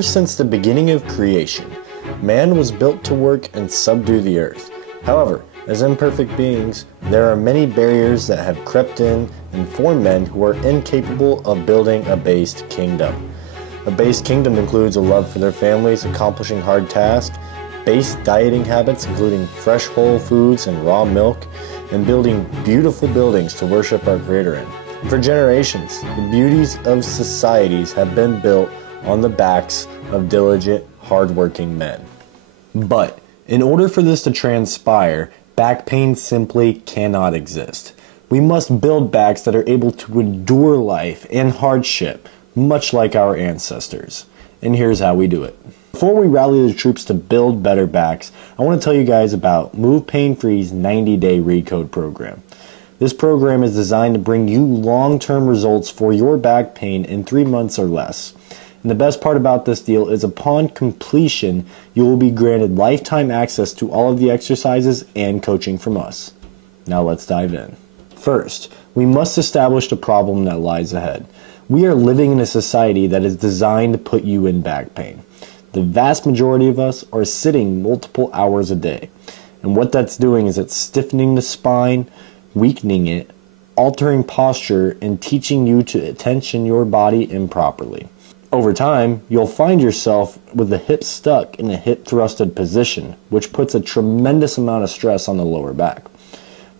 Ever since the beginning of creation, man was built to work and subdue the earth. However, as imperfect beings, there are many barriers that have crept in and formed men who are incapable of building a based kingdom. A based kingdom includes a love for their families, accomplishing hard tasks, based dieting habits including fresh whole foods and raw milk, and building beautiful buildings to worship our Creator in. For generations, the beauties of societies have been built on the backs of diligent, hardworking men. But in order for this to transpire, back pain simply cannot exist. We must build backs that are able to endure life and hardship, much like our ancestors. And here's how we do it. Before we rally the troops to build better backs, I want to tell you guys about Move Pain Free's 90-day Recode program. This program is designed to bring you long-term results for your back pain in 3 months or less. And the best part about this deal is upon completion, you will be granted lifetime access to all of the exercises and coaching from us. Now let's dive in. First, we must establish the problem that lies ahead. We are living in a society that is designed to put you in back pain. The vast majority of us are sitting multiple hours a day. And what that's doing is it's stiffening the spine, weakening it, altering posture, and teaching you to tension your body improperly. Over time, you'll find yourself with the hip stuck in a hip thrusted position, which puts a tremendous amount of stress on the lower back.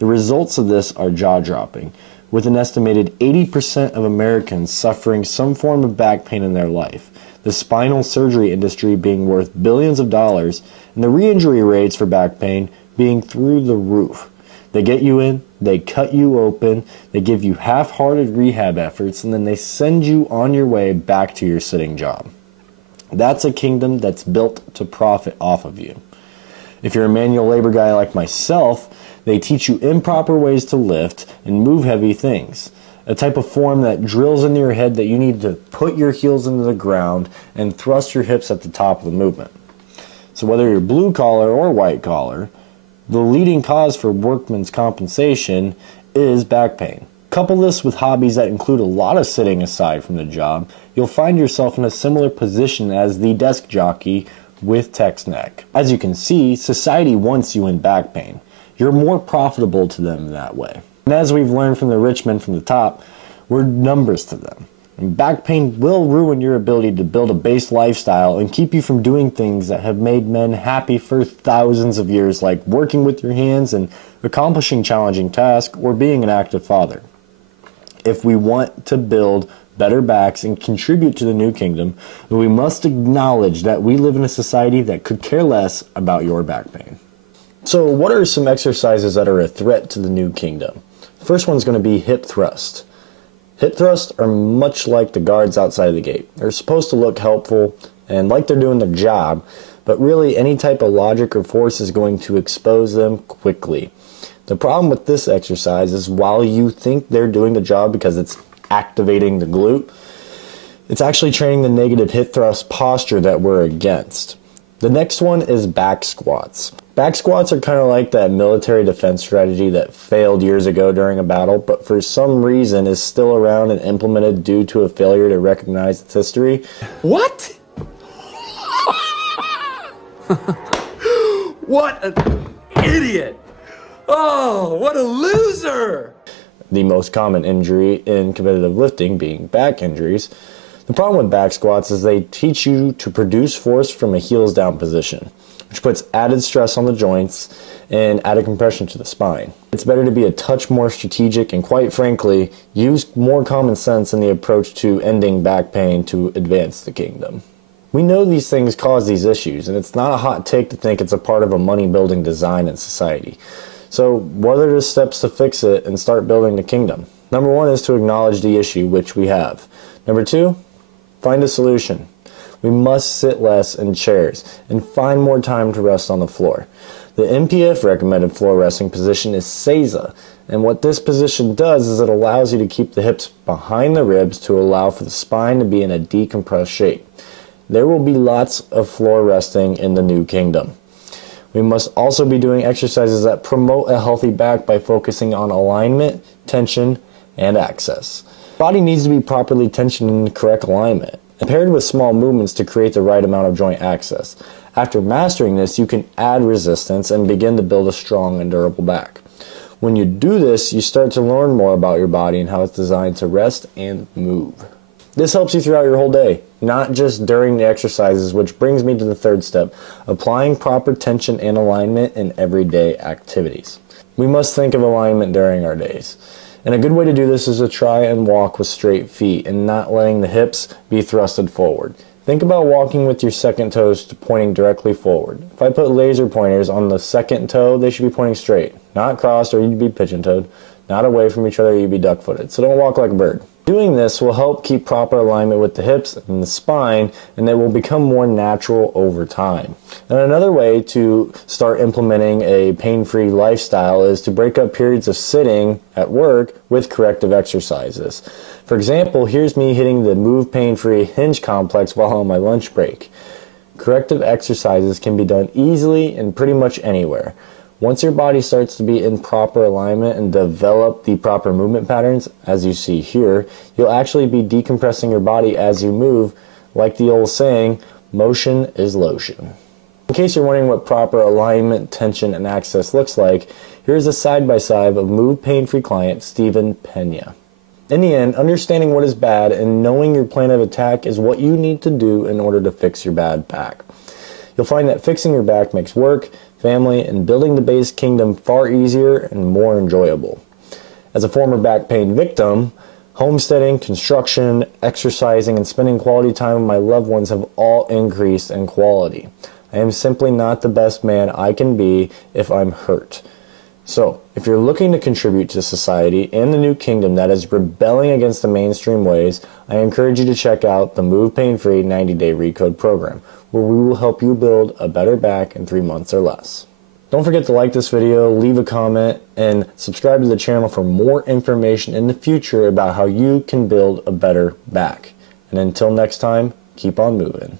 The results of this are jaw-dropping, with an estimated 80% of Americans suffering some form of back pain in their life, the spinal surgery industry being worth billions of dollars, and the re-injury rates for back pain being through the roof. They get you in, they cut you open, they give you half-hearted rehab efforts, and then they send you on your way back to your sitting job. That's a kingdom that's built to profit off of you. If you're a manual labor guy like myself, they teach you improper ways to lift and move heavy things. A type of form that drills into your head that you need to put your heels into the ground and thrust your hips at the top of the movement. So whether you're blue collar or white collar, the leading cause for workman's compensation is back pain. Couple this with hobbies that include a lot of sitting aside from the job, you'll find yourself in a similar position as the desk jockey with text neck. As you can see, society wants you in back pain. You're more profitable to them that way. And as we've learned from the rich men from the top, we're numbers to them. And back pain will ruin your ability to build a base lifestyle and keep you from doing things that have made men happy for thousands of years, like working with your hands and accomplishing challenging tasks or being an active father. If we want to build better backs and contribute to the new kingdom, we must acknowledge that we live in a society that could care less about your back pain. So what are some exercises that are a threat to the new kingdom? The first one's going to be hip thrust. Hip thrusts are much like the guards outside of the gate. They're supposed to look helpful and like they're doing their job, but really any type of logic or force is going to expose them quickly. The problem with this exercise is while you think they're doing the job because it's activating the glute, it's actually training the negative hip thrust posture that we're against. The next one is back squats. Back squats are kind of like that military defense strategy that failed years ago during a battle, but for some reason is still around and implemented due to a failure to recognize its history. What? What an idiot! Oh, what a loser! The most common injury in competitive lifting being back injuries. The problem with back squats is they teach you to produce force from a heels down position, which puts added stress on the joints and added compression to the spine. It's better to be a touch more strategic and, quite frankly, use more common sense in the approach to ending back pain to advance the kingdom. We know these things cause these issues, and it's not a hot take to think it's a part of a money-building design in society. So what are the steps to fix it and start building the kingdom? Number one is to acknowledge the issue, which we have. Number two, find a solution. We must sit less in chairs and find more time to rest on the floor. The MPF recommended floor resting position is Seiza, and what this position does is it allows you to keep the hips behind the ribs to allow for the spine to be in a decompressed shape. There will be lots of floor resting in the new kingdom. We must also be doing exercises that promote a healthy back by focusing on alignment, tension, and access. The body needs to be properly tensioned in the correct alignment, and paired with small movements to create the right amount of joint access. After mastering this, you can add resistance and begin to build a strong and durable back. When you do this, you start to learn more about your body and how it's designed to rest and move. This helps you throughout your whole day, not just during the exercises, which brings me to the third step, applying proper tension and alignment in everyday activities. We must think of alignment during our days. And a good way to do this is to try and walk with straight feet and not letting the hips be thrusted forward. Think about walking with your second toes pointing directly forward. If I put laser pointers on the second toe, they should be pointing straight, not crossed or you'd be pigeon-toed, not away from each other, you'd be duck-footed. So don't walk like a bird. Doing this will help keep proper alignment with the hips and the spine, and it will become more natural over time. And another way to start implementing a pain-free lifestyle is to break up periods of sitting at work with corrective exercises. For example, here's me hitting the Move Pain-Free hinge complex while on my lunch break. Corrective exercises can be done easily and pretty much anywhere. Once your body starts to be in proper alignment and develop the proper movement patterns, as you see here, you'll actually be decompressing your body as you move. Like the old saying, motion is lotion. In case you're wondering what proper alignment, tension, and access looks like, here's a side-by-side of Move Pain-Free client Steven Pena. In the end, understanding what is bad and knowing your plan of attack is what you need to do in order to fix your bad back. You'll find that fixing your back makes work, family, and building the base kingdom far easier and more enjoyable. As a former back pain victim, homesteading, construction, exercising, and spending quality time with my loved ones have all increased in quality. I am simply not the best man I can be if I'm hurt. So, if you're looking to contribute to society and the new kingdom that is rebelling against the mainstream ways, I encourage you to check out the Move Pain-Free 90-Day Recode program, where we will help you build a better back in 3 months or less. Don't forget to like this video, leave a comment, and subscribe to the channel for more information in the future about how you can build a better back. And until next time, keep on moving.